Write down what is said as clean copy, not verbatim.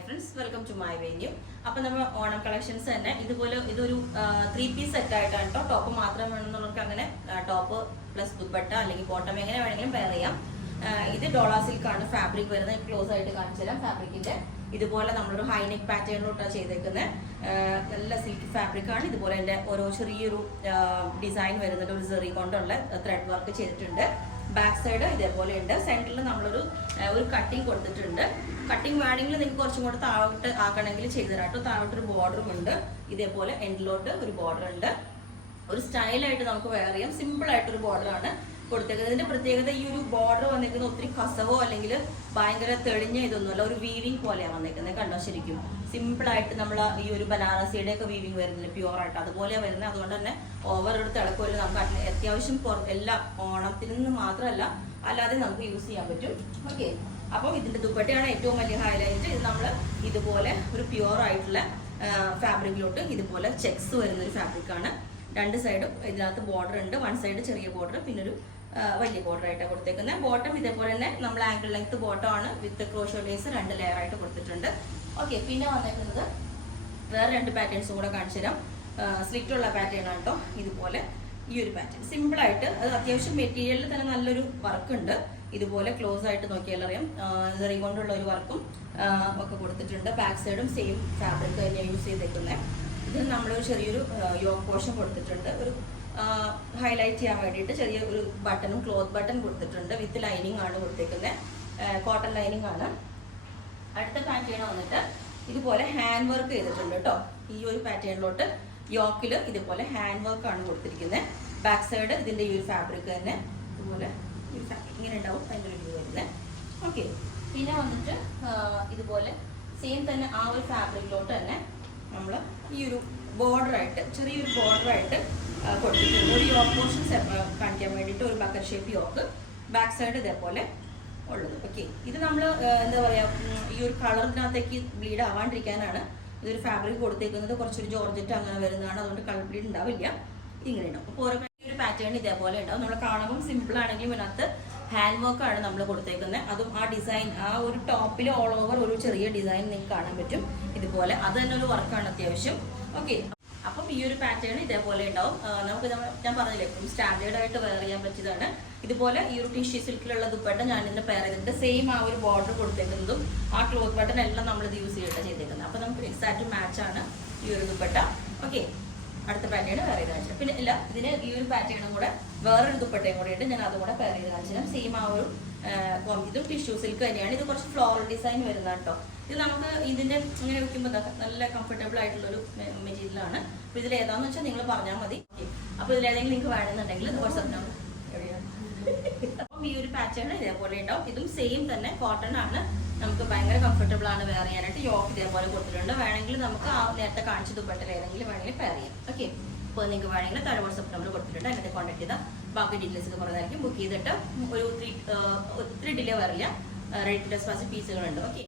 Hi friends, welcome to my venue. അപ്പോൾ നമ്മൾ Onam collections തന്നെ ഇതുപോലെ ഇതൊരു 3-പീസ് സെറ്റ് ആയിട്ടാണ് കേട്ടോ. ടോപ്പ് മാത്രം വേണമെന്നുള്ളവർക്ക് അങ്ങനെ ടോപ്പ് പ്ലസ് ദുപ്പട്ട അല്ലെങ്കിൽ ബോട്ടം എങ്ങനെ വേണമെങ്കിലും പെയർ ചെയ്യാം. ഇത് ഡോള സിൽക്കാണ് ഫാബ്രിക് വരുന്നത്. ക്ലോസ് ആയിട്ട് കാണിച്ചു തരാം. ഫാബ്രിക്കിന്റെ ഇതുപോലെ നമ്മളൊരു ഹൈനെക്ക് പാറ്റേണിലോട്ടാണ് ചെയ്തേക്കുന്നത്. നല്ല സിൽക്ക് ഫാബ്രിക് ആണ്. ഇതുപോലെ എൻ്റെ ഓരോ ചെറിയൊരു ഡിസൈൻ വരുന്നുണ്ട്. ഒരു സെറി കൊണ്ടുള്ള ത്രെഡ് വർക്ക് ചെയ്തിട്ടുണ്ട്. ബാക്ക് സൈഡ് ഇതേപോലെ ഉണ്ട്. സെന്ററിൽ നമ്മളൊരു കട്ടിങ് കൊടുത്തിട്ടുണ്ട്. കട്ടിങ് വേണമെങ്കിൽ നിങ്ങൾക്ക് കുറച്ചും കൂടെ താഴോട്ട് ആക്കണമെങ്കിൽ ചെയ്തു തരാം കേട്ടോ. താഴോട്ടൊരു ബോർഡറും ഉണ്ട്. ഇതേപോലെ എൻഡിലോട്ട് ഒരു ബോർഡർ ഉണ്ട്. ഒരു സ്റ്റൈലായിട്ട് നമുക്ക് വെയർ ചെയ്യാം. സിമ്പിൾ ആയിട്ടൊരു ബോർഡറാണ് കൊടുത്തേക്കുന്നത്. ഇതിന്റെ പ്രത്യേകത ഈ ഒരു ബോർഡർ വന്നിരിക്കുന്നത് ഒത്തിരി കസവോ അല്ലെങ്കിൽ ഭയങ്കര തെളിഞ്ഞ ഇതൊന്നുമല്ല. ഒരു വീവിങ് പോലെയാണ് വന്നിരിക്കുന്നത്. കണ്ടോ, ശരിക്കും സിമ്പിൾ ആയിട്ട് നമ്മൾ ഈ ഒരു ബനാറസിയുടെ ഒക്കെ വീവിങ് വരുന്നില്ല, പ്യുവർ ആയിട്ട് അതുപോലെയാണ് വരുന്നത്. അതുകൊണ്ട് തന്നെ ഓവർ ഒരു തിളക്കമില്ല. നമുക്ക് അത്യാവശ്യം എല്ലാ ഓണത്തിൽ നിന്ന് മാത്രമല്ല അല്ലാതെ നമുക്ക് യൂസ് ചെയ്യാൻ പറ്റും. ഓക്കെ, അപ്പം ഇതിന്റെ ദുപ്പട്ടയാണ് ഏറ്റവും വലിയ ഹൈലൈറ്റ്. ഇത് നമ്മൾ ഇതുപോലെ ഒരു പ്യുവർ ആയിട്ടുള്ള ഫാബ്രിക്കിലോട്ട് ഇതുപോലെ ചെക്സ് വരുന്ന ഒരു ഫാബ്രിക്കാണ്. രണ്ട് സൈഡും ഇതിനകത്ത് ബോർഡർ ഉണ്ട്. വൺ സൈഡ് ചെറിയ ബോർഡർ, പിന്നെ ഒരു വലിയ ബോർഡർ ആയിട്ടാണ് കൊടുത്തേക്കുന്നത്. ബോട്ടം ഇതേപോലെ തന്നെ നമ്മൾ ആങ്കിൾ ലെങ്ത് ബോട്ടം ആണ് വിത്ത് ക്രോഷോ ലേസ് 2 ലെയർ ആയിട്ട് കൊടുത്തിട്ടുണ്ട്. ഓക്കെ, പിന്നെ വന്നേക്കുന്നത് വേറെ 2 പാറ്റേൺസും കൂടെ കാണിച്ചു തരാം. സ്ലിറ്റ് ഉള്ള പാറ്റേൺ ആണ് കേട്ടോ. ഇതുപോലെ ഈ ഒരു പാറ്റേൺ സിമ്പിൾ ആയിട്ട്, അത് അത്യാവശ്യം മെറ്റീരിയലിൽ തന്നെ നല്ലൊരു വർക്ക് ഉണ്ട്. ഇതുപോലെ ക്ലോസ് ആയിട്ട് നോക്കിയാൽ അറിയാം. സെറി കൊണ്ടുള്ള ഒരു വർക്കും ഒക്കെ കൊടുത്തിട്ടുണ്ട്. ബാക്ക് സൈഡും സെയിം ഫാബ്രിക് തന്നെ യൂസ് ചെയ്തേക്കുന്നത്. ഇത് നമ്മളൊരു ചെറിയൊരു യോക്ക് പോർഷൻ കൊടുത്തിട്ടുണ്ട്. ഒരു ഹൈലൈറ്റ് ചെയ്യാൻ വേണ്ടിയിട്ട് ചെറിയ ഒരു ബട്ടണും ക്ലോത്ത് ബട്ടൺ കൊടുത്തിട്ടുണ്ട്. വിത്ത് ലൈനിങ് ആണ് കൊടുത്തേക്കുന്നത്. കോട്ടൺ ലൈനിങ് ആണ്. അടുത്ത പാറ്റേൺ വന്നിട്ട് ഇതുപോലെ ഹാൻഡ് വർക്ക് ചെയ്തിട്ടുണ്ട് കേട്ടോ. ഈ ഒരു പാറ്റേണിലോട്ട് യോക്കിൽ ഇതുപോലെ ഹാൻഡ് വർക്ക് ആണ് കൊടുത്തിരിക്കുന്നത്. ബാക്ക് സൈഡ് ഇതിന്റെ ഈ ഒരു ഫാബ്രിക് തന്നെ ഇതുപോലെ ഇങ്ങനെ ഉണ്ടാവും. അതിൻ്റെ ഒരു വ്യൂ വരുന്നത്. ഓക്കെ, പിന്നെ വന്നിട്ട് ഇതുപോലെ സെയിം തന്നെ ആ ഒരു ഫാബ്രിക്കിലോട്ട് തന്നെ നമ്മൾ ഈ ഒരു ബോർഡറായിട്ട് ചെറിയൊരു ബോർഡറായിട്ട് കൊടുത്തിട്ടുണ്ട്. ഒരു യോക്ക് പോർഷൻ കാണിക്കാൻ വേണ്ടിയിട്ട് ഒരു bucket shape yoke. Back side ഇതേപോലെ ഉള്ളത്. ഓക്കെ, ഇത് നമ്മൾ എന്താ പറയുക, ഈ ഒരു കളറിനകത്തേക്ക് ബ്ലീഡ് ആവാണ്ടിരിക്കാനാണ് ഇതൊരു ഫാബ്രിക് കൊടുത്തേക്കുന്നത്. കുറച്ചൊരു ജോർജറ്റ് അങ്ങനെ വരുന്നതാണ്. അതുകൊണ്ട് കളർ ബ്ലീഡ് ഉണ്ടാവില്ല. ഇങ്ങനെ ഉണ്ടാവും. അപ്പോൾ ഓരോ ഒരു പാറ്റേൺ ഇതേപോലെ ഉണ്ടാവും. നമ്മൾ കാണുമ്പോൾ സിമ്പിൾ ആണെങ്കിലും ഇതിനകത്ത് ഹാൻഡ് വർക്ക് ആണ് നമ്മൾ കൊടുത്തേക്കുന്നത്. അതും ആ ഡിസൈൻ ആ ഒരു ടോപ്പിൽ ഓൾ ഓവർ ഒരു ചെറിയ ഡിസൈൻ നിങ്ങൾക്ക് കാണാൻ പറ്റും. ഇതുപോലെ അത് തന്നെ ഒരു വർക്കാണ് അത്യാവശ്യം. ഓക്കെ, അപ്പം ഈ ഒരു പാറ്റേൺ ഇതേപോലെ ഉണ്ടാവും. നമുക്ക് ഞാൻ പറഞ്ഞില്ലേ, സ്റ്റാൻഡേർഡ് ആയിട്ട് വെയർ ചെയ്യാൻ പറ്റിയതാണ്. ഇതുപോലെ ഈ ഒരു ടിഷ്യൂ സിൽക്കിലുള്ള ദുപ്പട്ട ഞാൻ ഇതിന്റെ പെയർ ചെയ്തിട്ട് സെയിം ആ ഒരു ബോർഡർ കൊടുത്തേക്കുന്നതും ആ ക്ലോത്ത് ബട്ടൺ എല്ലാം നമ്മൾ ഇത് യൂസ് ചെയ്തിട്ട് ചെയ്തേക്കുന്നത്. അപ്പൊ നമുക്ക് എക്സാക്ട് മാച്ച് ആണ് ഈ ഒരു ദുപ്പട്ട. ഓക്കെ, അടുത്ത പാറ്റേൺ പെയർ ചെയ്ത് കാണിച്ചു. പിന്നെ ഇല്ല, ഇതിന് ഈ ഒരു പാറ്റേണും കൂടെ വേറൊരു ദുപ്പട്ടയും കൂടെ ഉണ്ട്. ഞാൻ അതും കൂടെ പെയർ ചെയ്ത് കാണിച്ചു. സെയിം ആ ഒരു ഇതും ടിഷ്യൂ സിൽക്ക് തന്നെയാണ്. ഇത് കുറച്ച് ഫ്ലോറൽ ഡിസൈൻ വരുന്നതാണ് കേട്ടോ. ഇത് നമുക്ക് ഇതിന്റെ ഇങ്ങനെ വെക്കുമ്പോൾ നല്ല കംഫർട്ടബിൾ ആയിട്ടുള്ള ഒരു മെറ്റീരിയലാണ്. അപ്പൊ ഇതിൽ ഏതാന്ന് വെച്ചാൽ നിങ്ങൾ പറഞ്ഞാൽ മതി. അപ്പൊ ഇതിലേതെങ്കിലും നിങ്ങൾക്ക് വേണമെന്നുണ്ടെങ്കിൽ വാട്സ്ആപ്പ് നമ്പർ എവിടെയാണ്. അപ്പം ഈ ഒരു പാറ്റേൺ ഇതേപോലെ ഉണ്ടാവും. ഇതും സെയിം തന്നെ കോട്ടൺ ആണ്. നമുക്ക് ഭയങ്കര കംഫർട്ടബിൾ ആണ് വെയർ ചെയ്യാനായിട്ട്. യോക്ക് ഇതേപോലെ കൊടുത്തിട്ടുണ്ട്. വേണമെങ്കിൽ നമുക്ക് ആ നേരത്തെ കാണിച്ച ദുപ്പട്ടയിൽ ഏതെങ്കിലും വേണമെങ്കിൽ പെയർ ചെയ്യാം. ഓക്കെ, അപ്പോൾ നിങ്ങൾക്ക് വേണമെങ്കിൽ താഴെ വാട്സ്ആപ്പ് നമ്പർ കൊടുത്തിട്ടുണ്ട്. അതിനകത്ത് കോൺടാക്ട് ചെയ്താൽ ബാക്കി ഡീറ്റെയിൽസ് ഒക്കെ പറഞ്ഞതായിരിക്കും. ബുക്ക് ചെയ്തിട്ട് ഒരു 3 ഡിലേ വരില്ല. റെഡി ടു ഡെസ്പാച്ച് പീസുകളുണ്ട്. ഓക്കെ.